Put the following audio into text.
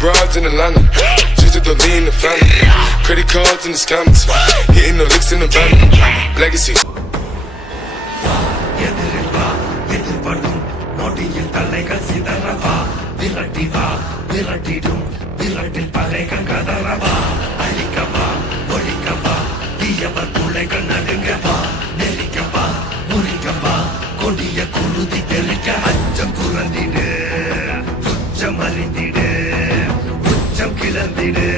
broads in Atlanta. Just to throw in the family. Credit cards in the scammers. Hitting the licks in the van. Legacy. நொடியில் தலைகள் சிதறவா விரட்டிவா விரட்டிடும் விரட்டில் பகைகள் கதறவா அழிக்கவா ஒழிக்கவா தீயவர் பிள்ளைகள் நடுங்கவா நெருக்கவா முறிக்கவா கொடிய குருதி தெளிக்க அச்சம் துறந்திடு துச்சம் அறிந்திடு உச்சம் கிளந்திடு